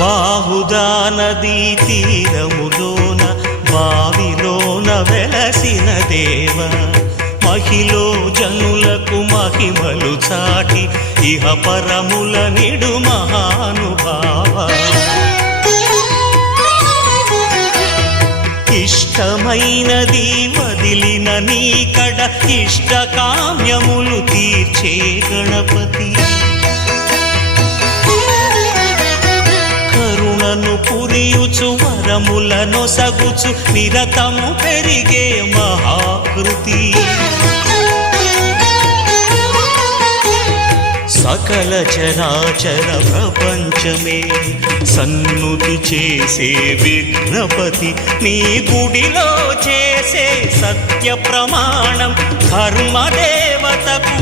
బాహుదా నదీ తీరములోన బావిలోన వెలసిన దేవ మహిలో జనులకు మహిమలు చాటి ఇహ పరముల నిడు మహానుభావ ఇష్టమైనది వదిలిన నీకడ ఇష్టకామ్యములు తీర్చే గణపతి కరుణను పురియుచు వరములను సగుచు నిరతము పెరిగే మహాకృతి సకల చరాచర ప్రపంచమే సన్నుతి చేసే విఘ్నపతి నీ గుడిలో చేసే సత్య ప్రమాణం ధర్మదేవతకు